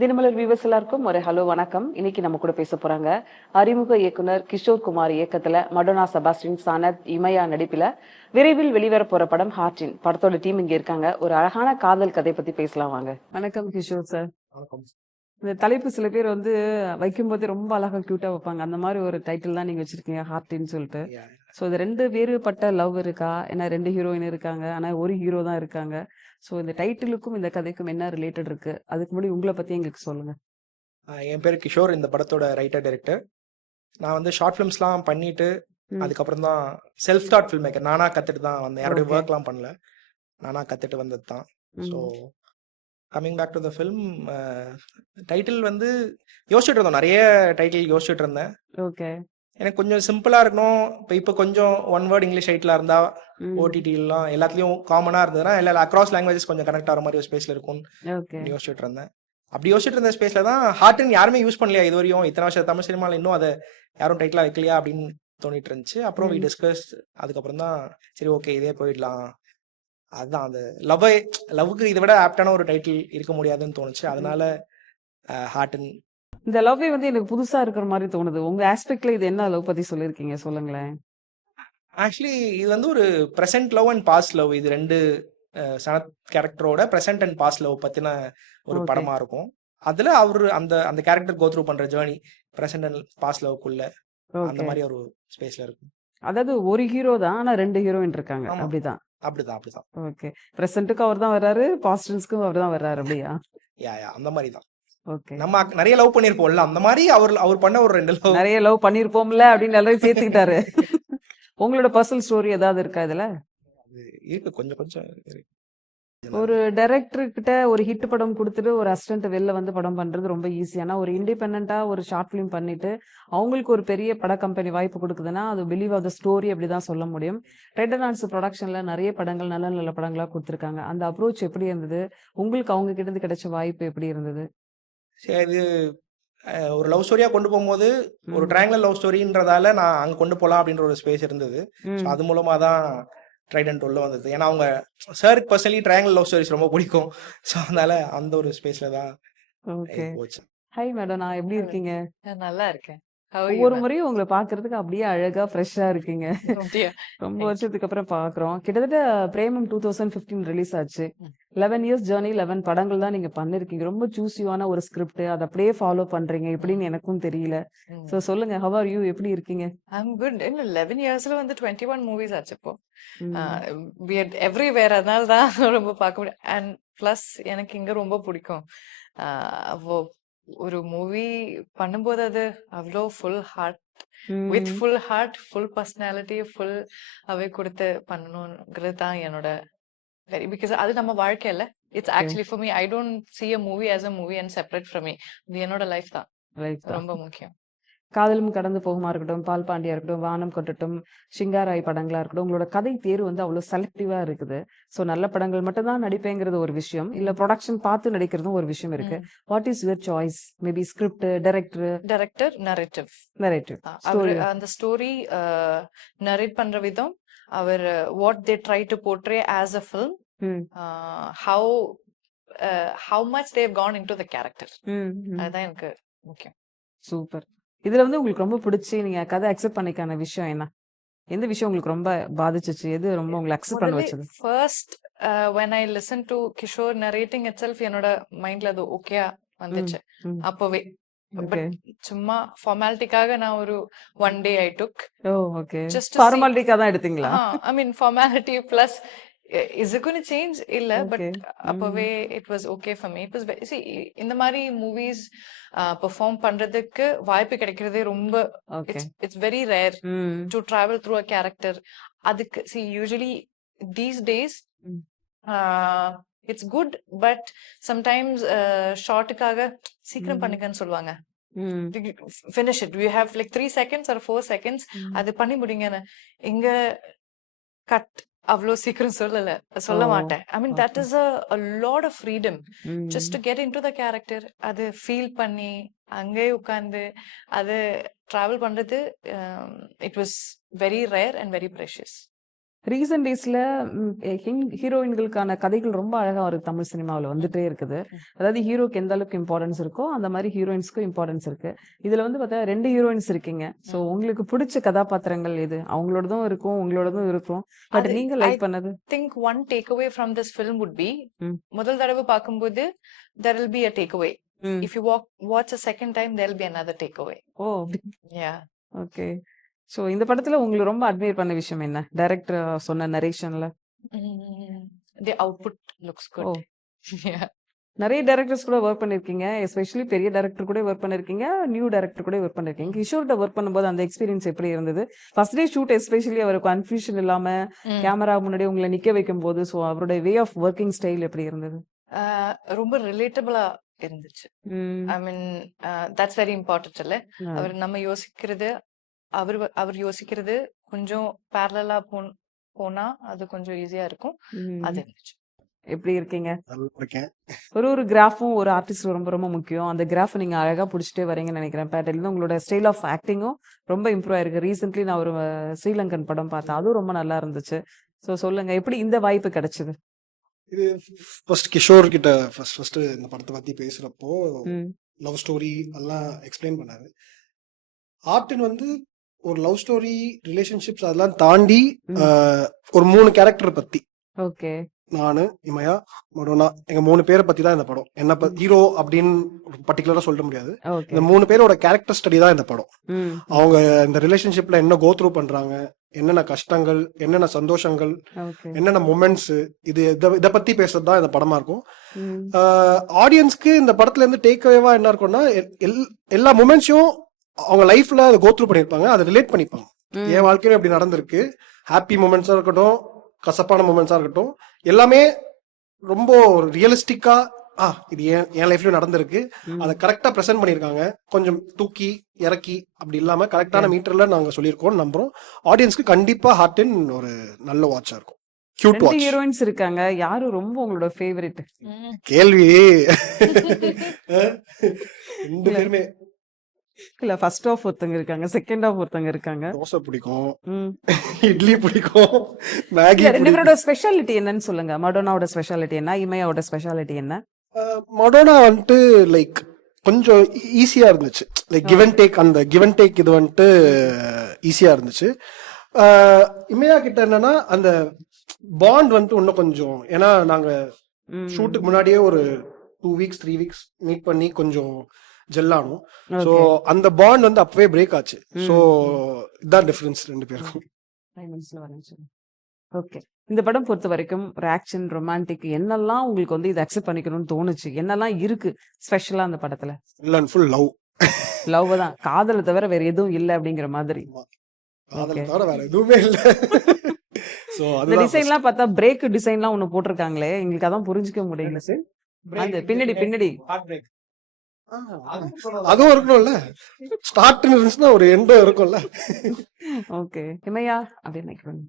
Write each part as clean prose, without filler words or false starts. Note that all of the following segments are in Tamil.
தினமலர் வியூவர்ஸ் எல்லாருக்கும் ஒரு ஹலோ வணக்கம். இன்னைக்கு நம்ம கூட பேச போறாங்க அறிமுக இயக்குனர் கிஷோர் குமார் இயக்கத்துல மடோனா செபாஸ்டின், சனத், இமயா நடிப்பில விரைவில் வெளிவர போற படம் ஹார்டின். படத்தோட டீம் இங்க இருக்காங்க. ஒரு அழகான காதல் கதை பத்தி பேசலாம் வாங்க. வணக்கம் கிஷோர் சார். வணக்கம். இந்த தலைப்பு சில பேர் வந்து வைக்கும்போதே ரொம்ப அழகா கியூட்டா வைப்பாங்க. அந்த மாதிரி ஒரு டைட்டில் தான் நீங்க வச்சிருக்கீங்க, ஹார்டின்னு சொல்லிட்டு. Yeah. ஸோ இது ரெண்டு வேறுபட்ட லவ் இருக்கா? ஏன்னா ரெண்டு ஹீரோயின் இருக்காங்க, ஆனா ஒரு ஹீரோ தான் இருக்காங்க. ஸோ இந்த டைட்டிலுக்கும் இந்த கதைக்கும் என்ன ரிலேட்டட் இருக்கு? அதுக்கு முன்னாடி உங்களை பத்தி எங்களுக்கு சொல்லுங்க. என் பேர் கிஷோர், இந்த படத்தோட ரைட்டர் டைரக்டர். நான் வந்து ஷார்ட் ஃபிலிம்ஸ்லாம் பண்ணிட்டு அதுக்கப்புறம் தான் செல்ஃப் ஸ்டார்ட் ஃபில்ம் மேக்கர் நானா கத்துட்டு தான் வந்தேன். யாருடைய Okay. ஒர்க்லாம் பண்ணல, நானா கத்துட்டு வந்தது தான். So coming back to the film, title வந்து யோசிச்சுட்டு இருந்தோம், நிறைய டைட்டில் யோசிச்சுட்டு இருந்தேன். ஓகே. எனக்கு கொஞ்சம் சிம்பிளா இருக்கணும். இப்போ கொஞ்சம் ஒன் வேர்ட் இங்கிலீஷ் டைட்டிலா இருந்தா ஓடிடிலாம் எல்லாத்துலயும் காமனா இருந்ததுன்னா எல்லா அக்ராஸ் லாங்குவேஜஸ் கொஞ்சம் கனெக்ட் ஆகிற மாதிரி ஒரு ஸ்பேஸ்ல இருக்கும்னு ஓகே. யோசிச்சுட்டு இருந்தேன். அப்படி யோசிச்சுட்டு இருந்த ஸ்பேஸ்ல தான் ஹார்ட்னு யாருமே யூஸ் பண்ணலையா இது வரையும், இத்தனை வருஷம் தமிழ் சினிமாவில் இன்னும் அதை யாரும் டைட்டிலா வைக்கலையா அப்படின்னு தோணிட்டு இருந்துச்சு. அப்புறம் வி டிஸ்கஸ், அதுக்கப்புறம் தான் சரி ஓகே இதே போயிடலாம். அதுதான் அந்த லவ்வுக்கு இதை விட ஆப்டான ஒரு டைட்டில் இருக்க முடியாதுன்னு தோணுச்சு. அதனால ஹார்ட்னு. இந்த லவ்வே வந்து எனக்கு புதுசா இருக்கிற மாதிரி தோணுது. உங்க ஆஸ்பெக்ட்ல இது என்ன லவ் பத்தி சொல்லிருக்கீங்க, சொல்லுங்களேன். ஆக்சுவலி இது வந்து ஒரு present love and past love, இது ரெண்டு சனத் கேரக்டரோட ப்ரெசென்ட் அண்ட் பாஸ்ட் லவ் பத்தின ஒரு Okay. படமா இருக்கும். அதுல அவரு அந்த அந்த கேரக்டர் கோ த்ரூ பண்ற ஜேர்னி ப்ரெசென்ட் அண்ட் பாஸ்ட் லவ்க்குள்ள அந்த ஓகே. மாதிரி ஒரு ஸ்பேஸ்ல இருக்கும். அதாவது ஒரு ஹீரோ தான், ஆனா ரெண்டு ஹீரோயின் இருக்காங்க. ஆமா, அப்படிதான். அப்படிதான். ஓகே. பிரசன்ட்டுக்கும் அவர் தான் வர்றாரு, பாஸ்டன்ஸ்க்கும் அவர் தான் வர்றாரு, அப்படியா? யா அந்த மாதிரி தான். ஓகே. நம்ம நிறைய லவ் பண்ணிருப்போம்ல, அந்த மாதிரி அவர் பண்ண ஒரு ரெண்டு லவ். நிறைய லவ் பண்ணிருப்போம்ல அப்படின்னு எல்லாரும் சேர்த்துக்கிட்டாரு. உங்களோட பர்சனல் ஸ்டோரி ஏதாவது இருக்கா இதுல? இருக்கு, கொஞ்சம் இருக்கு. ஒரு டைரக்டர் கிட்ட ஒரு ஹிட் படம் கொடுத்துட்டு ஒரு அசிஸ்டன்ட் வெளில வந்து படம் பண்றது ரொம்ப ஈஸியான, ஒரு இண்டிபெண்டா ஒரு ஷார்ட் ஃபிலிம் பண்ணிட்டு அவங்களுக்கு ஒரு பெரிய பட கம்பெனி வாய்ப்பு கொடுக்குதுன்னா அது பிலீவ் ஆஃப் த ஸ்டோரி அப்படிதான் சொல்ல முடியும். ரெட் அண்ட் ப்ரொடக்ஷன்ல நிறைய படங்கள் நல்ல நல்ல படங்களா கொடுத்துருக்காங்க. அந்த அப்ரோச் எப்படி இருந்தது? உங்களுக்கு அவங்க கிட்ட இருந்து கிடைச்ச வாய்ப்பு எப்படி இருந்தது? சரி, இது ஒரு லவ் ஸ்டோரியா கொண்டு போகும்போது ஒரு ட்ரையாங்குலர் லவ் ஸ்டோரின்றதால நான் அங்க கொண்டு போலாம் அப்படின்ற ஒரு ஸ்பேஸ் இருந்தது. ஸோ அது மூலமா தான் ட்ரைடன்ட் உள்ள வந்தது. ஏன்னா அவங்க சாருக்கு பர்சனலி ட்ரையாங்குலர் லவ் ஸ்டோரிஸ் ரொம்ப பிடிக்கும். ஸோ அதனால அந்த ஒரு ஸ்பேஸ்ல தான் ஓகே. போச்சு. ஹாய் மேடம், நான் எப்படி இருக்கீங்க? நான் நல்லா இருக்கேன். How are you, ஒவ்வொரு ma'am? முறையும் உங்களை பாக்குறதுக்கு அப்படியே அழகா ஃப்ரெஷ்ஷா இருக்கீங்க. அப்படியா? ரொம்ப Thank you. வருஷத்துக்கு அப்புறம் பாக்குறோம். கிட்டத்தட்ட பிரேமம் 2015 ரிலீஸ் ஆச்சு. 11 இயர்ஸ் ஜேர்னி, 11 படங்கள் தான் நீங்க பண்ணிருக்கீங்க. ரொம்ப சூஸியான ஒரு ஸ்கிரிப்ட், அதை அப்படியே ஃபாலோ பண்றீங்க எப்படின்னு எனக்கும் தெரியல. சோ சொல்லுங்க, ஹவ் ஆர் யூ, எப்படி இருக்கீங்க? I'm good. இன்னும் 11 இயர்ஸ்ல வந்து 21 மூவிஸ் ஆச்சு இப்போ. ம். We are everywhere. அதனால தான் ரொம்ப பார்க்க முடியும். அண்ட் பிளஸ் எனக்கு இங்க ரொம்ப பிடிக்கும். அவோ ஒரு மூவி பண்ணும்போது அது அவ்வளோ full heart, with full heart, full personality, full அவை கொடுத்து பண்ணணுங்கிறது தான் என்னோட வெரி, பிகாஸ் அது நம்ம வாழ்க்கையில it's actually for me. I don't see a movie as a movie and separate from me. இது என்னோட லைஃப் தான், லைஃப் தான். ரொம்ப முக்கியம். காதலும் கடந்து போகுமா இருக்கட்டும், பால் பாண்டியா இருக்கட்டும், வானம் கொட்டட்டும், சிங்காராய் படங்களா இருக்கட்டும், உங்களோட கதை தேர்வு வந்து அவ்வளவு செலக்டிவா இருக்குது. சோ நல்ல படங்கள் மட்டும் தான் நடிப்பேங்கிறது ஒரு விஷயம், இல்ல ப்ரொடக்ஷன் பார்த்து நடிக்கிறதும் ஒரு விஷயம் இருக்கு. What is your choice? Maybe script, director, narrative. Narrative, அவர் அந்த ஸ்டோரி நரேட் பண்ற விதம், அவர் what they try to portray as a film, how much they have gone into the character. அதுதான் எனக்கு முக்கியம். சூப்பர். இதுல வந்து உங்களுக்கு ரொம்ப பிடிச்சி நீங்க கதை அக்செப்ட் பண்ணிக்கான விஷயம் என்ன? எந்த விஷயம் உங்களுக்கு ரொம்ப பாதிச்சுச்சு? எது ரொம்ப உங்களை அக்செப்ட் பண்ண வச்சது? First when I listened to Kishore narrating itself, என்னோட மைண்ட்ல அது ஓகேயா வந்துச்சு அப்பவே. பட் சும்மா ஃபார்மாலிட்டிக்காக நான் ஒரு ஒன் டே ஐ டுக். ஓ ஓகே. ஃபார்மாலிட்டிக்கா தான் எடுத்தீங்களா? I mean formality plus is it going to change இல்ல, பட் அப்பவே it was okay for me. It was very, see, இந்த மாதிரி மூவிஸ் பெர்ஃபார்ம் பண்றதுக்கு வாய்ப்பு கிடைக்கிறதே ரொம்ப, it's very rare to travel through a character. அதுக்கு see usually these days it's good, but sometimes ஷார்ட்டுக்காக சீக்கிரம் பண்ணுங்கன்னு சொல்லுவாங்க. Finish it, you have like 3 seconds or 4 seconds, அது பண்ணி முடிங்கன்னு. இங்க கட் அவ்வளோ சீக்கிரம் சொல்ல மாட்டேன். I mean that is a lot of freedom just to get into the character. அது ஃபீல் பண்ணி அங்கே உட்கார்ந்து அது டிராவல் பண்றது, it was very rare and very precious. Recent டேஸ்ல ஹீரோயின்களுக்கான கதைகள் ரொம்ப அழகா ஒரு தமிழ் சினிமாவில் வந்துட்டே இருக்குது. அதாவது ஹீரோக்கு எந்த அளவுக்கு இம்பார்ட்டன்ஸ் இருக்கோ அந்த மாதிரி ஹீரோயின்ஸ்க்கும் இம்பார்ட்டன்ஸ் இருக்கு. இதுல வந்து பார்த்தா 2 ஹீரோயின்ஸ் இருக்கீங்க. ஸோ உங்களுக்கு பிடிச்ச கதாபாத்திரங்கள் எது? அவங்களோடதும் இருக்கும், உங்களோடதும் இருக்கும். பட் அது நீங்க ஐ லைக் பண்ணது? Think one take away from this film would be, ம். முதல் தடவை பார்க்கும்போது there will be a takeaway. ம். If you watch a second time, there will be another takeaway. Oh, Yeah. Okay. So இந்த படத்துல உங்களுக்கு ரொம்ப அட்மையர் பண்ண விஷயம் என்ன? டைரக்டர் சொன்ன நரேஷன்ல. The output looks oh, good. Yeah. நிறைய டைரக்டர்ஸ் கூட ஒர்க் பண்ணிருக்கீங்க. எஸ்பெஷலி பெரிய டைரக்டர் கூட ஒர்க் பண்ணிருக்கீங்க, நியூ டைரக்டர் கூட ஒர்க் பண்ணிருக்கீங்க. கிஷோர்கிட்ட ஒர்க் பண்ணும்போது அந்த எக்ஸ்பீரியன்ஸ் எப்படி இருந்தது? ஃபர்ஸ்ட் டே ஷூட் எஸ்பெஷலி அவர் கன்ஃபியூஷன் இல்லாம ம். கேமரா முன்னாடி உங்களை நிக்க வைக்கும் போது, ஸோ அவருடைய வே ஆஃப் ஒர்க்கிங் ஸ்டைல் எப்படி இருந்தது? ரொம்ப ரிலேட்டபிளா இருந்துச்சு. ம். ஐ மீன் தட்ஸ் வெரி இம்பார்ட்டன்ட் இல்ல. ஆ. அவர் நம்ம யோசிக்கிறது, அவர் யோசிக்கிறது கொஞ்சம் பேரலா போனா அது கொஞ்சம் ஈஸியா இருக்கும். அது ம். இருந்துச்சு. எப்படி இருக்கீங்க? நல்லா இருக்கேன். ஒரு கிராஃபும் ஒரு ஆர்டிஸ்ட் ரொம்ப ரொம்ப முக்கியம். அந்த கிராஃப் நீங்க அழகா புடிச்சிட்டே வரீங்கன்னு நினைக்கிறேன். பேட்டர்ல உங்களோட ஸ்டைல் ஆஃப் ஆக்டிங்கும் ரொம்ப இம்ப்ரூவ் ஆயிருக்கு. ரீசென்ட்லி நான் ஒரு ஸ்ரீலங்கன் படம் பார்த்தேன். அதுவும் ரொம்ப நல்லா இருந்துச்சு. ஸோ சொல்லுங்க, எப்படி இந்த வாய்ப்பு கிடைச்சது? இது ஃபர்ஸ்ட் கிஷோர் கிட்ட ஃபர்ஸ்ட் இந்த படத்தை பத்தி பேசுறப்போ ம். லவ் ஸ்டோரி எல்லாம் எக்ஸ்பிளைன் பண்ணாரு. ஆர்டின் வந்து ஒரு லவ் ஸ்டோரி, ரிலேஷன்ஷிப்ஸ் அதெல்லாம் தாண்டி ம். ஒரு 3 கேரக்டர் பத்தி, ஓகே. நானு, இமயா, மடோனா, எங்க 3 பேரை பத்தி தான் இந்த படம். என்ன ஹீரோ அப்படின்னு பர்டிகுலரா சொல்ல முடியாது. ஓகே. இந்த 3 பேரோட கேரக்டர் ஸ்டடி தான் இந்த படம். ம். அவங்க இந்த ரிலேஷன்ஷிப்ல என்ன கோ த்ரூ பண்றாங்க, என்னென்ன கஷ்டங்கள், என்னென்ன சந்தோஷங்கள், ஓகே. என்னென்ன மொமெண்ட்ஸ், இதை பத்தி பேசுறது தான் இந்த படமா இருக்கும். ம். ஆடியன்ஸ்க்கு இந்த படத்துல இருந்து டேக் அவேவா என்ன இருக்கும்னா, எல்லா மொமெண்ட்ஸையும் அவங்க லைஃப்ல அதை கோ த்ரூ பண்ணிருப்பாங்க, அதை ரிலேட் பண்ணிப்பாங்க. ம். என் வாழ்க்கையில இப்படி நடந்திருக்கு, ஹாப்பி மொமெண்ட்ஸா இருக்கட்டும், கசப்பான மொமெண்ட்ஸா இருக்கட்டும், எல்லாமே ரொம்ப ரியலிஸ்டிக்கா இது என் லைஃப்லயும் நடந்திருக்கு, ம். அதை கரெக்டா பிரசன்ட் பண்ணிருக்காங்க. கொஞ்சம் தூக்கி இறக்கி அப்படி இல்லாம கரெக்டான ஓகே. மீட்டர்ல நாங்க சொல்லியிருக்கோம். நம்புறோம் ஆடியன்ஸ்க்கு கண்டிப்பா ஹார்ட் இன் ஒரு நல்ல வாட்சா இருக்கும். Cute 2 watch. ஹீரோயின்ஸ் இருக்காங்க. யாரு ரொம்ப உங்களோட ஃபேவரட்? ம். கேள்வி. ரெண்டு இல்ல பேருமே இல்ல, ஃபர்ஸ்ட் ஆஃப் ஒருத்தங்க இருக்காங்க, செகண்ட் ஆஃப் ஒருத்தங்க இருக்காங்க. தோசை பிடிக்கும், ம். இட்லி பிடிக்கும், மேகி இல்ல 2 பிடிக்கும். பேரோட ஸ்பெஷாலிட்டி என்னன்னு சொல்லுங்க. மடோனாவோட ஸ்பெஷாலிட்டி என்ன? இமயாவோட ஸ்பெஷாலிட்டி என்ன? மடோனா வந்துட்டு லைக் கொஞ்சம் ஈஸியா இருந்துச்சு. Like oh. Give and take, அந்த கிவ் அண்ட் டேக் இது வந்துட்டு ஈஸியா இருந்துச்சு. இமயா கிட்ட என்னன்னா அந்த பாண்ட் வந்துட்டு இன்னும் கொஞ்சம், ஏன்னா நாங்க ஷூட்டுக்கு ம். முன்னாடியே ஒரு 2 வீக்ஸ் 3 வீக்ஸ் மீட் பண்ணி கொஞ்சம் ஜெல்லானோம். So okay. அந்த பாண்ட் வந்து அப்பவே பிரேக் ஆச்சு. ஸோ ம். இதான் டிஃபரன்ஸ் 2 பேருக்கும். 5 மினிட்ஸ்ல வரேன் சொல்லுங்க. ஓகே. இந்த படம் பொறுத்த வரைக்கும் ஒரு ஆக்ஷன், ரொமான்டிக் என்னெல்லாம் உங்களுக்கு வந்து இதை அக்செப்ட் பண்ணிக்கணும்னு தோணுச்சு? என்னெல்லாம் இருக்கு ஸ்பெஷலா அந்த படத்துல? Full and full love. Love தான், காதலை தவிர வேற எதுவும் இல்லை அப்படிங்கிற மாதிரி. காதலை ஓகே. தவிர வேற எதுவுமே இல்லை. ஸோ இந்த அதுதான் டிசைன்லாம் பார்த்தா பிரேக் டிசைன்லாம் ஒண்ணு போட்டிருக்காங்களே, எங்களுக்கு அதான் புரிஞ்சுக்க முடியல. அந்த பின்னாடி பின்னாடி ஹார்ட் பிரேக். அதுவும் இருக்கணும்ல. ஸ்டார்ட் இருந்துச்சுன்னா ஒரு எண்டும் இருக்கும்ல. ஓகே. இமையா அப்படின்னு நினைக்கிறேன்.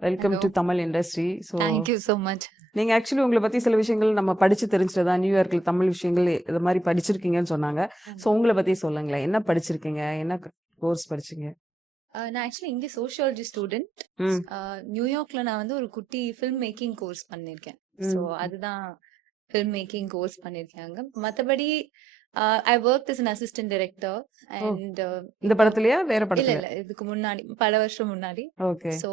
Welcome Hello. To Tamil industry. So Thank you so much. நீங்க ஆக்சுவலி உங்களை பத்தி சில விஷயங்கள் நம்ம படிச்சு தெரிஞ்சதா, நியூயார்க்ல தமிழ் விஷயங்கள் இது மாதிரி படிச்சிருக்கீங்கன்னு சொன்னாங்க. ஸோ உங்களை பத்தி சொல்லுங்களேன், என்ன படிச்சிருக்கீங்க, என்ன கோர்ஸ் படிச்சீங்க? நான் ஆக்சுவலி இங்கே சோஷியாலஜி ஸ்டூடெண்ட். ம். நியூயார்க்ல நான் வந்து ஒரு குட்டி ஃபில்ம் மேக்கிங் கோர்ஸ் பண்ணியிருக்கேன். ஸோ ம். அதுதான் ஃபில்ம் மேக்கிங் கோர்ஸ் பண்ணியிருக்காங்க. மற்றபடி I work as an assistant director oh, and இந்த படத்துலயா வேற இல்ல படத்துல? இல்ல இதுக்கு முன்னாடி பல வருஷம் முன்னாடி. ஓகே. ஸோ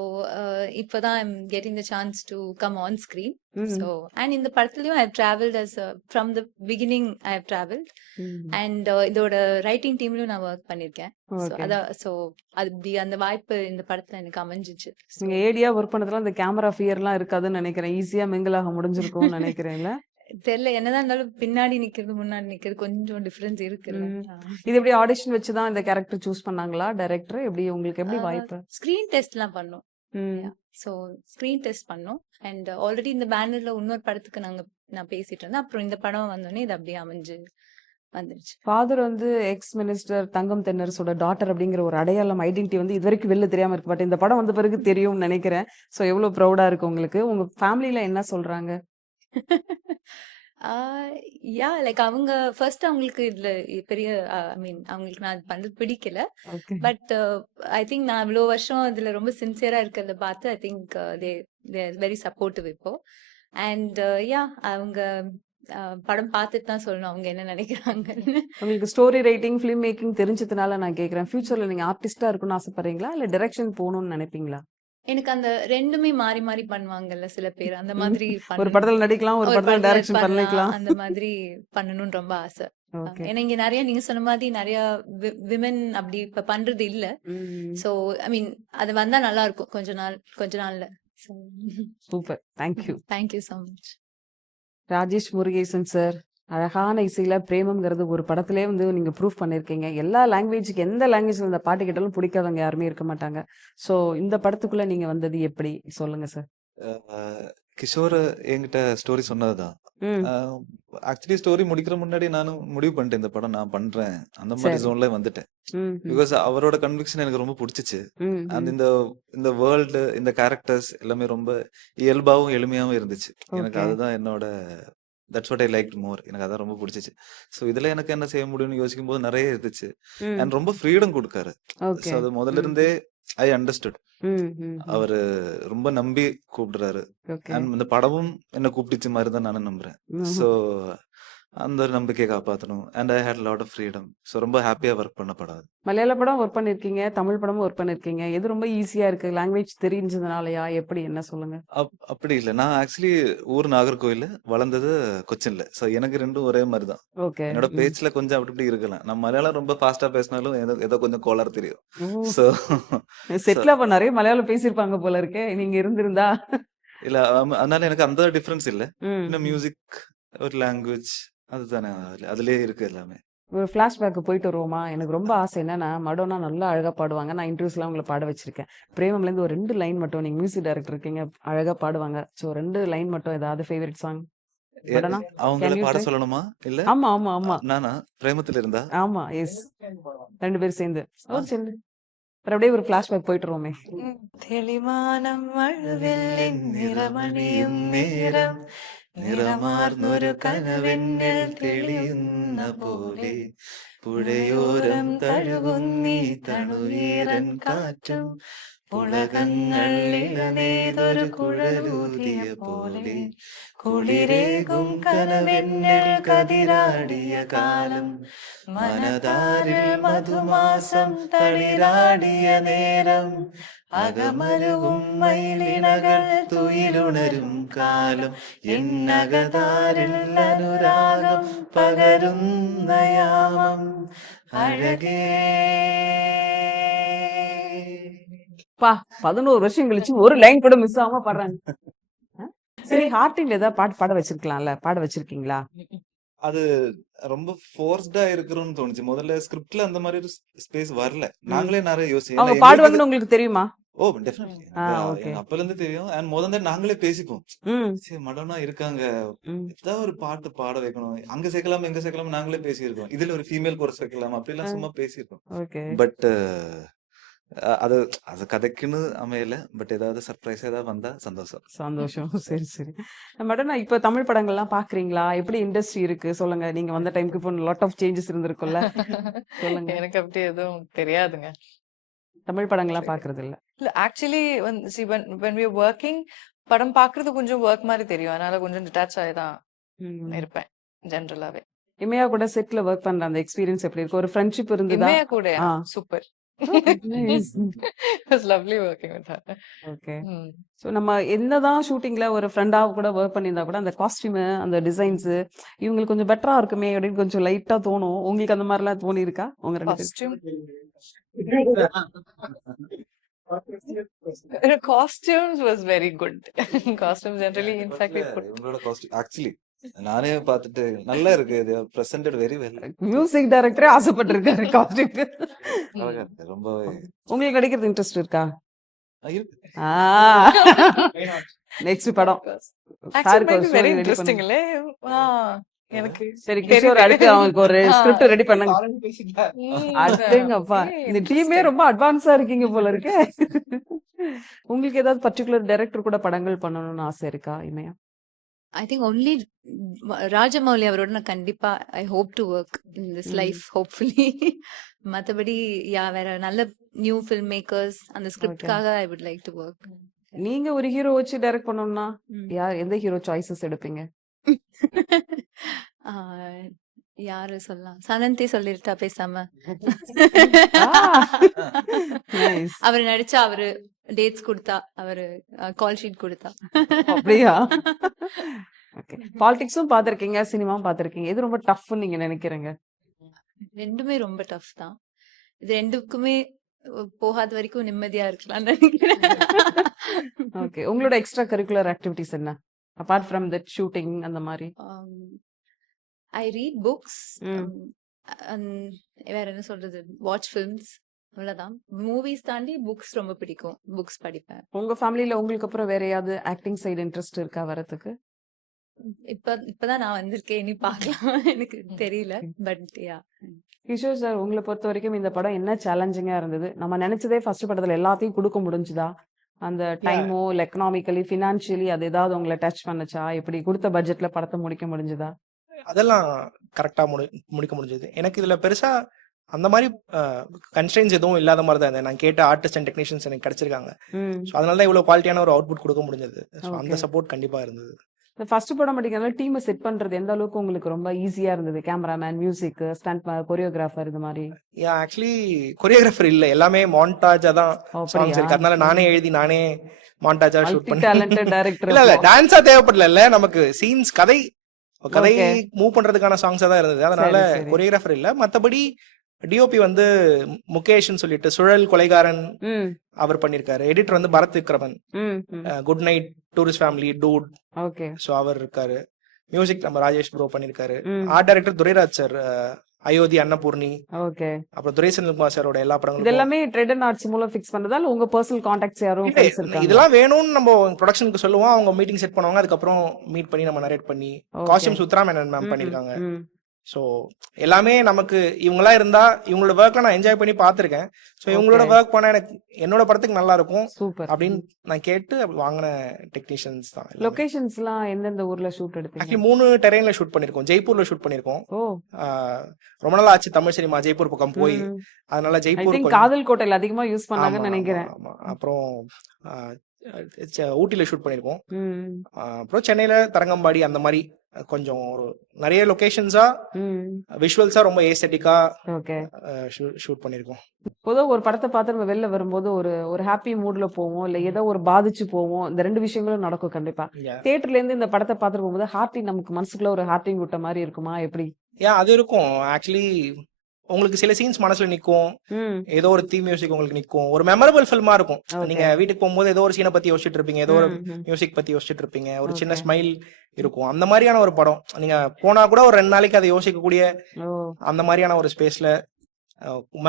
இப்போதான் I'm getting the chance to come on screen. Hmm. So and இந்த படத்துலயும் I have travelled as from the beginning. I have travelled hmm. And இதோட ரைட்டிங் டீம்லயும் நான் ஒர்க் பண்ணியிருக்கேன். So okay. அதான் ஸோ அது இப்படி அந்த வாய்ப்பு இந்த படத்துல எனக்கு அமைஞ்சிச்சு. ஸோ நீங்க ஏடியா ஒர்க் பண்ணதுல அந்த கேமரா ஃபியர்லாம் இருக்காதுன்னு நினைக்கிறேன். ஈஸியா மிங்கிள் ஆக முடிஞ்சிருக்கும்னு நினைக்கிறேன்ல. தெரியல, என்னதான் இருந்தாலும் பின்னாடி நிக்கிறது முன்னாடி நிக்கிறது கொஞ்சம் டிஃபரன்ஸ் இருக்குல்ல. ம். இது எப்படி ஆடிஷன் வச்சு தான் இந்த கேரக்டர் சூஸ் பண்ணாங்களா டைரக்டர்? எப்படி உங்களுக்கு எப்படி வாய்ப்பு? ஸ்கிரீன் டெஸ்ட்லாம் பண்ணோம். ம். ஸோ ஸ்கிரீன் டெஸ்ட் பண்ணோம் அண்ட் ஆல்ரெடி இந்த பேனர்ல இன்னொரு படத்துக்கு நான் பேசிட்டு இருந்தேன். அப்புறம் இந்த படம் வந்தோடனே இது அப்படியே அமைஞ்சு வந்துருச்சு. ஃபாதர் வந்து எக்ஸ் மினிஸ்டர் தங்கம் தென்னரசோட டாட்டர் அப்படிங்கிற ஒரு அடையாளம், ஐடென்டிட்டி வந்து இது வரைக்கும் வெளில தெரியாம இருக்கு. பட் இந்த படம் வந்த பிறகு தெரியும்னு நினைக்கிறேன். ஸோ எவ்வளவு ப்ரௌடா இருக்கு உங்களுக்கு? உங்க ஃபேமிலில என்ன சொல்றாங்க? யா லைக் அவங்க ஃபர்ஸ்ட் அவங்களுக்கு இதுல பெரிய ஐ மீன் அவங்களுக்கு நான் அது பண்றது பிடிக்கல. ஓகே. பட் ஐ திங்க் நான் இவ்வளோ வருஷம் இதுல ரொம்ப சின்சியரா இருக்கிறத பார்த்து I think they very supportive இப்போ. அண்ட் யா அவங்க படம் பார்த்துட்டு தான் சொல்லணும் அவங்க என்ன நினைக்கிறாங்கன்னு. உங்களுக்கு ஸ்டோரி ரைட்டிங், ஃபிலிம் மேக்கிங் தெரிஞ்சதுனால நான் கேட்குறேன். ஃபியூச்சர்ல நீங்க ஆர்டிஸ்டா இருக்கணும்னு ஆசைப்படுறீங்களா? இல்ல டைரக்ஷன் போகணும்னு நினைப்பீங்களா? எனக்கு அந்த ரெண்டுமே மாறி மாறி பண்ணுவாங்கல்ல சில பேர், அந்த மாதிரி ஒரு பண்ணணும். படத்துல நடிக்கலாம், ஒரு ஒரு படத்துல படத்துல டைரக்ஷன் பண்ணலாம், பண்ணிக்கலாம். அந்த மாதிரி பண்ணணும்னு ரொம்ப ஆசை. ஓகே. ஏன்னா இங்க நிறைய நீங்க சொன்ன மாதிரி நிறைய விமன் அப்படி இப்ப பண்றது இல்ல. சோ ஐ மீன் அது வந்தா நல்லா இருக்கும் கொஞ்ச நாள்ல. Super. Thank you. Thank you so much. Rajesh Murugesan sir, அழகான இசையில பிரேமம்ங்கிறது ஒரு படத்திலே வந்து நீங்க ப்ரூஃப் பண்ணிருக்கீங்க. எல்லா லாங்குவேஜுக்கு எந்த லாங்குவேஜ்ல இந்த பாட்டு கேட்டாலும் பிடிக்காதவங்க யாருமே இருக்க மாட்டாங்க. சோ இந்த படத்துக்குள்ள நீங்க வந்தது எப்படி சொல்லுங்க சார்? கிஷோர் என்கிட்ட ஸ்டோரி சொன்னதுதான். ம். ஆக்சுவலி ஸ்டோரி முடிக்கிற முன்னாடி நானும் முடிவு பண்ணிட்டேன், இந்த படம் நான் பண்றேன் அந்த மாதிரி சரி. ஜோன்ல வந்துட்டேன். ம், ம், பிகாஸ் அவரோட கன்விக்ஷன் எனக்கு ரொம்ப பிடிச்சிச்சு. ம், அண்ட் ம். இந்த வேர்ல்டு, இந்த கேரக்டர்ஸ் எல்லாமே ரொம்ப இயல்பாவும் எளிமையாவும் இருந்துச்சு. எனக்கு ஓகே. அதுதான் என்னோட that's what I like more. எனக்கு அதான் ரொம்ப பிடிச்சிச்சு. ஸோ இதுல எனக்கு என்ன செய்ய முடியும்னு யோசிக்கும் போது நிறைய இருந்துச்சு. ம். அண்ட் ரொம்ப ஃப்ரீடம் கொடுக்காரு. ஓகே. ஸோ அது முதல்ல ம், இருந்தே ஐ அண்டர்ஸ்டுட். ம், ம், ம். அவரு ரொம்ப நம்பி கூப்பிடுறாரு. ஓகே. அண்ட் இந்த படமும் என்ன கூப்பிட்டுச்சு மாதிரி தான் நானும் நம்புறேன். ம். ஸோ அந்த ஒரு நம்பிக்கையை காப்பாற்றணும். And I had lot of freedom. So ரொம்ப ஹாப்பியா ஒர்க் பண்ண படம் அது. மலையாள படம் ஒர்க் பண்ணிருக்கீங்க, தமிழ் படமும் ஒர்க் பண்ணிருக்கீங்க. எது ரொம்ப ஈஸியா இருக்கு? லாங்குவேஜ் தெரிஞ்சதுனாலயா? எப்படி என்ன சொல்லுங்க? அப்படி இல்லை, நான் ஆக்சுவலி ஊர் நாகர்கோவில், வளர்ந்தது கொச்சின்ல. ஸோ எனக்கு ரெண்டும் ஒரே மாதிரி தான். ஓகே. என்னோட ம். பேச்சுல கொஞ்சம் அப்படி இப்படி இருக்கலாம். நான் மலையாளம் ரொம்ப ஃபாஸ்டா பேசினாலும் ஏதோ கொஞ்சம் கோளாறு தெரியும். ஓ, ஸோ செட்டில் அப்ப நிறைய மலையாளம் பேசியிருப்பாங்க போல இருக்கே, நீங்க இருந்திருந்தா. இல்ல அதனால எனக்கு அந்த டிஃபரன்ஸ் இல்லை. ம், இன்னும் ம். மியூசிக், ஒரு லாங்குவேஜ், அதுதானே அதுலயே இருக்கு எல்லாமே. ஒரு ஃபிளாஷ்பேக் போயிட்டு வருவோமா? எனக்கு ரொம்ப ஆசை என்னன்னா, மடோனா நல்லா அழகா பாடுவாங்க. நான் இன்டர்வியூஸ்லாம் உங்களை பாட வச்சிருக்கேன். பிரேமம்ல இருந்து ஒரு 2 லைன் மட்டும், நீங்க மியூசிக் டைரக்டர் இருக்கீங்க, அழகா பாடுவாங்க. ஸோ 2 லைன் மட்டும் ஏதாவது ஃபேவரட் சாங் மடோனா? அவங்கள கேன் யூ பாட ட்ரை? சொல்லணுமா இல்ல ஆமா ஆமா ஆமா நானா பிரேமத்துல இருந்தா? ஆமா, எஸ். 2 பேரும் சேர்ந்து ஒரு செல்லு. அப்புறம் அப்படியே ஒரு ஃபிளாஷ்பேக் போயிட்டு வருவோமே. തെളിമാനം മഴവില്ലിൻ നിറമണിയും നേരം നിറമാർന്നൊരു കനവെന്നിൽ തെളിയുന്ന പോലെ പുഴയോരം തഴുകുന്നീ തണുവീരൻ കാറ്റും പുളകങ്ങൾ ഇളനേതൊരു കുഴലൂതിയ പോലെ കുളിരേകും കനവെന്നിൽ കതിരാടിയ കാലം മനതാരിൽ മധുമാസം തളിരാടിയ നേരം അകമരുകും മയിലിണകൾ തുയിലുണരും കാലം എന്നകതാരിൽ അനുരാഗം പകരുന്ന യാമം അഴകേ. பா 11 வருஷம் கழிச்சு ஒரு லைன் கூட மிஸ் ஆகாம பாடுறாங்க. சரி, ஹார்டிங்ல ஏதாவது பாட்டு பாட வச்சிருக்கலாம்ல, பாட வச்சிருக்கீங்களா? அது ரொம்ப ஃபோர்ஸ்டா இருக்கிறோம்னு தோணுச்சு. முதல்ல ஸ்கிரிப்ட்ல அந்த மாதிரி ஒரு ஸ்பேஸ் வரல. ம். நாங்களே நிறைய யோசிச்சோம். அவங்க ஏன்னா எங்களுக்கு அது பாடுவாங்கன்னு உங்களுக்கு தெரியுமா? Oh definitely okay. எங்க அப்பல இருந்து தெரியும். அண்ட் முதல்ல நாங்களே பேசிப்போம். ம், சரி மடோனா இருக்காங்க, ம். ஏதாவது ஒரு பாட்டு பாட வைக்கணும், அங்க சேர்க்கலாம் இங்க சேர்க்கலாம், நாங்களே பேசியிருக்கோம். இதுல ஒரு ஃபீமேல் கோர்ஸ் வைக்கலாம், அப்படிலாம் சும்மா பேசியிருக்கோம். ஓகே. பட் அது அது கதைக்குன்னு அமையல. பட் ஏதாவது சர்ப்ரைஸ் ஏதாவது வந்தா சந்தோஷம். சந்தோஷம். சரி சரி. மடோனா இப்ப தமிழ் படங்கள்லாம் பாக்குறீங்களா? எப்படி இண்டஸ்ட்ரி இருக்கு சொல்லுங்க. நீங்க வந்த டைம்க்கு இப்போ லாட் ஆஃப் சேஞ்சஸ் இருந்திருக்கும்ல, சொல்லுங்க. எனக்கு அப்படி எதுவும் தெரியாதுங்க. தமிழ் படங்கள்லாம் பாக்குறது இல்ல. இல்ல actually when we are working, படம் பாக்குறது கொஞ்சம் ஒர்க் மாதிரி தெரியும். அதனால கொஞ்சம் டிட்டாச் ஆகி தான் ம். இருப்பேன் ஜென்ரலாவே. இமையா கூட செட்ல ஒர்க் பண்ற அந்த எக்ஸ்பீரியன்ஸ் எப்படி இருக்கு? ஒரு ஃப்ரெண்ட்ஷிப் இருந்ததா? இமையா கூட ஆ. Super. Nice. It was lovely working with her. Okay. ம். ஸோ நம்ம என்னதான் ஷூட்டிங்ல ஒரு ஃப்ரெண்டா கூட ஒர்க் பண்ணியிருந்தா கூட அந்த காஸ்டியூம், அந்த டிசைன்ஸ் இவங்களுக்கு கொஞ்சம் பெட்டரா இருக்குமே அப்படின்னு கொஞ்சம் லைட்டா தோணும். உங்களுக்கு அந்த மாதிரிலாம் தோணி இருக்கா உங்க 2 பேருக்கு? Costumes was very good. Costumes generally, in fact, we put. உங்களோட காஸ்டியூம் ஆக்சுவலி நானே பார்த்துட்டு நல்லா இருக்கு. இது பிரசன்டட் வெரி வெல். மியூசிக் டைரக்டரே ஆசைப்பட்டிருக்காரு காஸ்டியூம்க்கு. அழகா இருக்கு ரொம்பவே. உங்களுக்கு நடிக்கிறது இன்ட்ரெஸ்ட் இருக்கா? இருக்கு. நெக்ஸ்ட் படம் Actually, சாருக்கு might ஒரு be story very ready interesting, பண்ணுங்க. இல்ல? எனக்கு சரி, கிஷோர் அடுத்து அவங்களுக்கு ஒரு ஆ. ஸ்கிரிப்ட் ரெடி பண்ணுங்க. ம், அடேங்கப்பா, okay, இந்த டீமே interesting. ரொம்ப அட்வான்ஸா இருக்கீங்க போல இருக்கு. உங்களுக்கு ஏதாவது பர்டிகுலர் டைரக்டர் கூட படங்கள் பண்ணணும்னு ஆசை இருக்கா Imaiya? I think only Rajamouli அவரோட நான் கண்டிப்பா I hope to work in this ம். Life hopefully. மற்றபடி வேற நல்ல நியூ ஃபில்ம் மேக்கர்ஸ் அந்த ஓகே. ஸ்கிரிப்ட்காக I would like to work. நீங்க ஒரு ஹீரோ வச்சு டைரக்ட் பண்ணணும்னா எந்த ஹீரோ சாய்ஸஸ் எடுப்பீங்க? யாரு சொல்லலாம்? சனந்தி சொல்லிருட்டா பேசாம. நைஸ். அவரு நடிச்சா அவரு டேட்ஸ் கொடுத்தா அவரு கால் ஷீட் கொடுத்தா. அப்படியா? ஓகே. பாலிடிக்ஸும் பார்த்திருக்கீங்க, சினிமாவும் பார்த்திருக்கீங்க. எது ரொம்ப டஃப்னு நீங்க நினைக்கிறீங்க? ரெண்டுமே ரொம்ப டஃப் தான். இது ரெண்டுக்குமே போகாத வரைக்கும் நிம்மதியா இருக்கலாம்னு நினைக்கிறேன். ஓகே. உங்களோட எக்ஸ்ட்ரா கரிக்குலர் ஆக்டிவிட்டிஸ் என்ன? அபார்ட் ஃப்ரம் தட் ஷூட்டிங் அந்த மாதிரி. ஐ ரீட் புக்ஸ். ம். வேற என்ன சொல்றது, வாட்ச் ஃபிலிம்ஸ், அவ்வளவுதான். மூவிஸ் தாண்டி புக்ஸ் ரொம்ப பிடிக்கும், புக்ஸ் படிப்பேன். உங்க ஃபேமிலில உங்களுக்கு அப்புறம் வேற ஏதாவது ஆக்டிங் சைடு இன்ட்ரெஸ்ட் இருக்கா வரதுக்கு? இப்பதான் நான் வந்திருக்கேன், இனி பார்க்கலாம். எனக்கு தெரியல, பட் யா. கிஷோர் சார், உங்களை பொறுத்த வரைக்கும் இந்த படம் என்ன சேலஞ்சிங்கா இருந்தது? நம்ம நினைச்சதே ஃபர்ஸ்ட் படத்துல எல்லாத்தையும் கொடுக்க முடிஞ்சுதா? அந்த Yeah. டைமோ இல்ல எக்கனாமிக்கலி ஃபினான்ஷியலி அது ஏதாவது உங்களை டச் பண்ணுச்சா? எப்படி கொடுத்த பட்ஜெட்ல படத்தை முடிக்க முடிஞ்சுதா? அதெல்லாம் கரெக்டா முடிக்க முடிஞ்சது. எனக்கு இதுல பெருசா அந்த மாதிரி கன்ஸ்ட்ரெயின்ஸ் எதுவும் இல்லாத மாதிரி தான் இருந்தது. நான் கேட்ட ஆர்டிஸ்ட் அண்ட் டெக்னீஷியன்ஸ் எனக்கு கிடைச்சிருக்காங்க. ம். ஸோ அதனால தான் இவ்வளவு குவாலிட்டியான ஒரு அவுட்புட் கொடுக்க முடிஞ்சது. ஸோ அந்த ஓகே. சப்போர்ட் கண்டிப்பா இருந்தது. இந்த ஃபர்ஸ்ட் படம் படிக்கிறதுனால டீமை செட் பண்றது எந்த அளவுக்கு உங்களுக்கு ரொம்ப ஈஸியா இருந்தது? கேமராமேன், மியூசிக், ஸ்டண்ட், கொரியோகிராஃபர் இது மாதிரி. ஆக்சுவலி கொரியோகிராஃபர் இல்ல, எல்லாமே மான்டாஜா தான் ஓ, சாங்ஸ் அப்படியா? இருக்கு. அதனால நானே எழுதி நானே மான்டாஜா ஷூட் மல்டி பண்ணி டேலண்டட் டைரக்டர் இல்ல அப்போ. டான்ஸா தேவைப்படல, நமக்கு சீன்ஸ் கதை ஓகே. மூவ் பண்றதுக்கான சாங்ஸா தான் இருந்தது. அதனால சரி சரி. கொரியோகிராஃபர் இல்ல. மத்தபடி டிஓபி வந்து முகேஷ்னு சொல்லிட்டு சுழல் கொலைகாரன் ம். அவர் பண்ணிருக்காரு. எடிட்டர் வந்து பரத் விக்ரமன், ம். ம். Good night, tourist family, dude, okay. So அவர் இருக்காரு. மியூசிக் நம்ம ராஜேஷ் ப்ரோ பண்ணிருக்காரு. ம். Art director Durairaj sir, Ayothi, Annapoorani, okay. அப்புறம் துரை செந்தில்குமார் சாரோட எல்லா இது படங்களுக்கும். எல்லாமே ட்ரெட் அண்ட் ஆர்ட்ஸ் மூலம் ஃபிக்ஸ் பண்ணதா இல்ல உங்க பர்சனல் கான்டாக்ட்ஸ் யாரும் இல்ல, ஃப்ரெண்ட்ஸ் இருக்காங்க? இதெல்லாம் வேணும்னு நம்ம ப்ரொடக்ஷனுக்கு சொல்லுவோம், அவங்க மீட்டிங் செட் பண்ணுவாங்க. அதுக்கப்புறம் மீட் பண்ணி நம்ம நரேட் பண்ணி okay. Costume Suthra Menon ma'am ம். பண்ணிருக்காங்க. ம். ஸோ எல்லாமே நமக்கு இவங்களா இருந்தா இவங்களோட ஒர்க்ல நான் என்ஜாய் பண்ணி பார்த்துருக்கேன். ஸோ இவங்களோட ஓகே. ஒர்க் பண்ண எனக்கு என்னோட படத்துக்கு நல்லா இருக்கும் சூப்பர். அப்படின்னு நான் கேட்டு அப்படி வாங்கின டெக்னீஷியன்ஸ் தான் எல்லாமே. லொகேஷன்ஸ்லாம் எந்தெந்த ஊர்ல ஷூட் எடுத்தீங்க? ஆக்சுவலி 3 டெரெயின்ல ஷூட் பண்ணிருக்கோம். ஜெய்ப்பூர்ல ஷூட் பண்ணிருக்கோம். ஓ. ரொம்ப நாள் ஆச்சு தமிழ் சினிமா ஜெய்ப்பூர் பக்கம் போய். ம். அதனால ஐ ஜெய்ப்பூர் திங்க் கொஞ்சம் காதல் கோட்டையில அதிகமா யூஸ் ஆமா பண்ணாங்கன்னு ஆமா நினைக்கிறேன். ஆமா. அப்புறம் ஊட்டில ஷூட் பண்ணிருக்கோம். ம். அப்புறம் சென்னையில தரங்கம்பாடி, அந்த மாதிரி கொஞ்சம் ஒரு நிறைய லொகேஷன்ஸா ம். விஷுவல்ஸா ரொம்ப ஏஸ்தட்டிக்கா ஓகே. ஷூட் பண்ணிருக்கோம். பொதுவா ஒரு படத்தை பார்த்து நம்ம வெளில வரும்போது ஒரு ஒரு ஹாப்பி மூட்ல போவோம், இல்ல ஏதோ ஒரு பாதிச்சு போவோம். இந்த ரெண்டு விஷயங்களும் நடக்கும் கண்டிப்பா. Yeah. தியேட்டர்ல இருந்து இந்த படத்தை பார்த்துட்டு போகும்போது ஹார்ட்டிங் நமக்கு மனசுக்குள்ள ஒரு ஹார்ட்டிங் விட்ட மாதிரி இருக்குமா எப்படி? அது இருக்கும். ஆக்சுவலி உங்களுக்கு சில சீன்ஸ் மனசுல நிக்கும். ம். ஏதோ ஒரு தீம் மியூசிக் உங்களுக்கு நிக்கும். ஒரு மெமரபிள் ஃபில்மா இருக்கும். ஓகே. நீங்க வீட்டுக்கு போகும்போது ஏதோ ஒரு சீனை பத்தி யோசிச்சுட்டு இருப்பீங்க, ஏதோ ஒரு ம். ம். மியூசிக் பத்தி யோசிச்சுட்டு இருப்பீங்க, ஒரு சின்ன ஓகே. ஸ்மைல் இருக்கும். அந்த மாதிரியான ஒரு படம். நீங்க போனா கூட ஒரு 2 நாளைக்கு அதை யோசிக்கக்கூடிய ஓ. அந்த மாதிரியான ஒரு ஸ்பேஸ்ல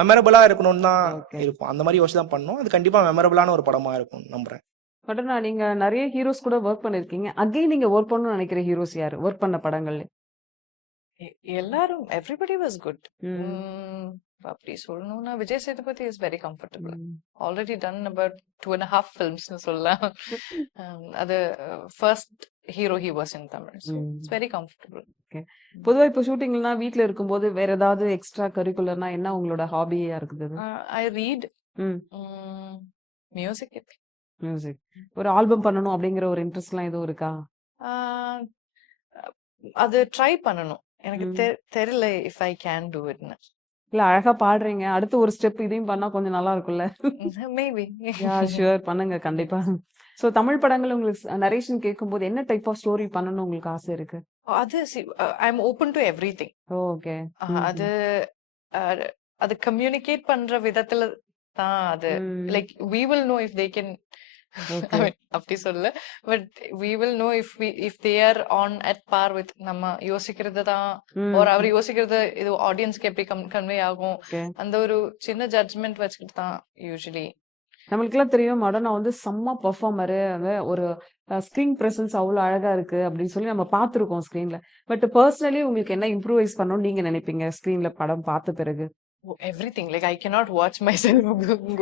மெமரபிளா இருக்கணும்னு தான் ஓகே. இருக்கும். அந்த மாதிரி யோசிச்சு தான் பண்ணணும். அது கண்டிப்பா மெமரபிளான ஒரு படமா இருக்கும் நம்புறேன். பட் நான் நீங்க நிறைய ஹீரோஸ் கூட ஒர்க் பண்ணிருக்கீங்க. அகைன் நீங்க ஒர்க் பண்ணணும்னு நினைக்கிற ஹீரோஸ் யாரு? ஒர்க் பண்ண படங்கள்ல. எல்லாரும் எவ்ரிபடி வாஸ் குட். ம். அப்படி சொல்லணும்னா Vijay Sethupathi is very comfortable. ம். ஆல்ரெடி டன் அபவுட் 2.5 ஃபிலிம்ஸ்னு சொல்லலாம். அது first hero he was in Tamil. So ம். It's very comfortable. ஓகே. பொதுவா இப்போ ஷூட்டிங்னா வீட்ல இருக்கும்போது வேற ஏதாவது எக்ஸ்ட்ரா கரிக்குலர்னா என்ன உங்களோட ஹாபியா இருக்குது? ஐ ரீட் ம். மியூசிக். மியூசிக். ஒரு ஆல்பம் பண்ணணும் அப்படிங்கிற ஒரு இன்ட்ரெஸ்ட்லாம் எதுவும் இருக்கா? அது ட்ரை பண்ணணும். எனக்கு ம். தெரியல இஃப் ஐ கேன் டூ இட்னு. இல்ல அழகா பாடுறீங்க. அடுத்து ஒரு ஸ்டெப் இதையும் பண்ணா கொஞ்சம் நல்லா இருக்கும்ல? மேபி. ஷூர் பண்ணுங்க கண்டிப்பா. சோ தமிழ் படங்கள் உங்களுக்கு நரேஷன் கேட்கும்போது என்ன டைப் ஆஃப் ஸ்டோரி பண்ணணும்னு உங்களுக்கு ஆசை இருக்கு? அது I am open to everything. Okay. அது அது கம்யூனிகேட் பண்ற விதத்துல தான் அது. Like we will know if they can. I mean அப்படி சொல்ல, but we will know if they are on at par with நம்ம யோசிக்கிறது தான், ஒரு அவர் யோசிக்கிறது இது ஆடியன்ஸ்க்கு எப்படி கன்வே ஆகும், அந்த ஒரு சின்ன ஜட்ஜ்மெண்ட் வச்சுக்கிட்டு தான் யூசுவலி. நம்மளுக்குலாம் தெரியும் மடனா வந்து செம்ம பெர்ஃபார்மரு, ஒரு ஸ்கிரீன் பிரசன்ஸ் அவ்வளோ அழகா இருக்கு அப்படின்னு சொல்லி நம்ம பார்த்துருக்கோம் ஸ்கிரீன்ல. பட் பர்சனலி உங்களுக்கு என்ன இம்ப்ரூவைஸ் பண்ணணும்னு நீங்க நினைப்பீங்க ஸ்கிரீன்ல படம் பார்த்த பிறகு? Everything like I cannot watch myself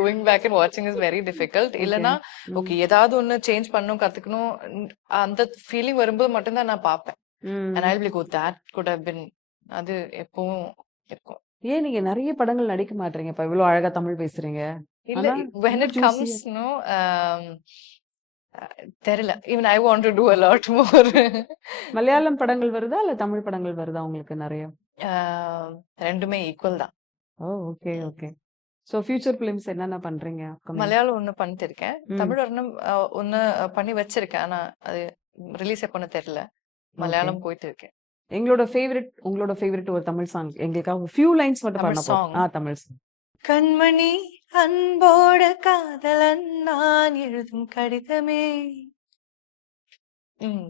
going back and watching is very difficult. இல்லனா ம். ஓகே ஏதாவது ஒன்னு சேஞ்ச் பண்ணணும் கத்துக்கணும் அந்த ஃபீலிங் வரும்போது மட்டும் தான் நான் பார்ப்பேன். and ம். I'll be like oh that could have been அது எப்பவும் இருக்கும். ஏன் நீங்க நிறைய படங்கள் நடிக்க மாட்டீங்க? இப்ப இவ்வளவு அழகா தமிழ் பேசுறீங்க. இல்ல ஆனா when ரொம்ப it comes ஜூஸியா no தெரியல even I want to do a lot more. Malayalam படங்கள் வருதா இல்ல தமிழ் படங்கள் வருதா உங்களுக்கு நிறைய? ரெண்டுமே ஈக்குவல் தான். Oh okay okay. So future films என்னென்ன பண்றீங்க அப்கமிங்? மலையாளம் ஒண்ணு பண்ணிட்டு இருக்கேன். ம். தமிழ் ஒண்ணு பண்ணி வச்சிருக்கேன். ஆனா அது ரிலீஸ் எப்போன்னு தெரியல. ஓகே. மலையாளம் போயிட்டு இருக்கேன். உங்களோட ஃபேவரட் ஒரு தமிழ் சாங் எங்களுக்காக ஃபியூ லைன்ஸ் மட்டும் தமிழ் பண்ண போறோம். Song Tamil song. கண்மணி அன்போட காதலன் நான் எழுதும் கடிதமே ம்.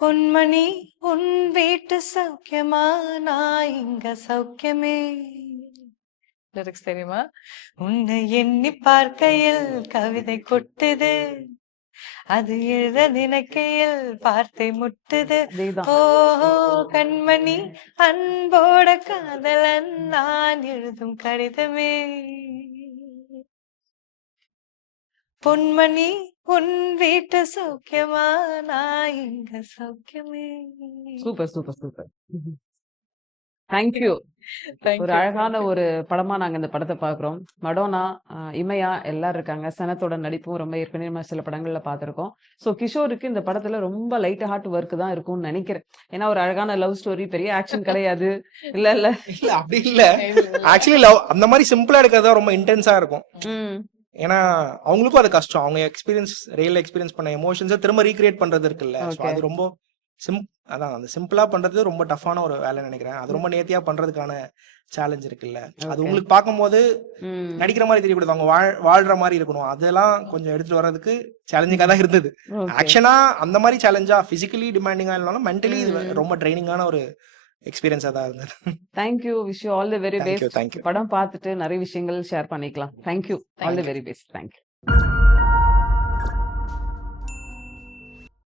பொன்மணி உன் வீட்டு சௌக்கியமா நான் இங்க சௌக்கியமே. லிரிக்ஸ் தெரியுமா? உன்னை எண்ணி பார்க்கையில் கவிதை கொட்டுது, அது எழுத நினைக்கையில் வார்த்தை முட்டுது. அதேதான். ஓஹோ கண்மணி அன்போட காதலன் நான் எழுதும் கடிதமே. பொன்மணி உன் வீட்டு சௌக்கியமா நான் இங்க சௌக்கியமே. Super super super. தேங்க்யூ. ஒரு தேங்க்யூ அழகான தேங்க்யூ. ஒரு படமா நாங்க இந்த படத்தை பாக்குறோம். மடோனா, இமையா எல்லாரும் இருக்காங்க. சனத்தோட நடிப்பும் ரொம்ப ஏற்கனவே நம்ம சில படங்கள்ல பார்த்திருக்கோம். சோ கிஷோருக்கு இந்த படத்துல ரொம்ப லைட் ஹார்ட் ஒர்க் தான் இருக்கும்னு நினைக்கிறேன். ஏன்னா ஒரு அழகான லவ் ஸ்டோரி, பெரிய ஆக்ஷன் கிடையாது. இல்ல இல்ல. இல்ல அப்படி இல்ல. இல்ல, இல்ல. ஆக்சுவலி லவ் அந்த மாதிரி சிம்பிளா எடுக்கிறதா ரொம்ப இன்டென்ஸா இருக்கும். ம். ஏன்னா அவங்களுக்கும் அது கஷ்டம். அவங்க ரியல் எக்ஸ்பீரியன்ஸ் பண்ண எமோஷன்ஸை திரும்ப ரீக்ரியேட் பண்றது இருக்குல்ல. So okay. அது ரொம்ப அதான் அந்த சிம்பிளா பண்றது ரொம்ப டஃப்பான ஒரு வேலை நினைக்கிறேன். அது ரொம்ப நேர்த்தியா பண்றதுக்கான சேலஞ்ச் இருக்குல்ல. அது ஓகே. உங்களுக்கு பார்க்கும்போது ம். நடிக்கிற மாதிரி தெரியக்கூடாது, அவங்க வாழ்ற மாதிரி இருக்கணும். அதெல்லாம் கொஞ்சம் எடுத்துட்டு வர்றதுக்கு சேலஞ்சிங்கா தான் இருந்தது. ஓகே. ஆக்ஷனா அந்த மாதிரி சேலஞ்சா பிசிக்கலி டிமாண்டிங்கா இல்லைனாலும் மென்டலி ம். ரொம்ப ட்ரைனிங்கான ஒரு எக்ஸ்பீரியன்ஸா தான் இருந்தது. Thank you. Wish you all the very thank you best. Thank you. படம் பார்த்துட்டு நிறைய விஷயங்கள் ஷேர் பண்ணிக்கலாம். Thank you. All the thank you. Very best. Thank you.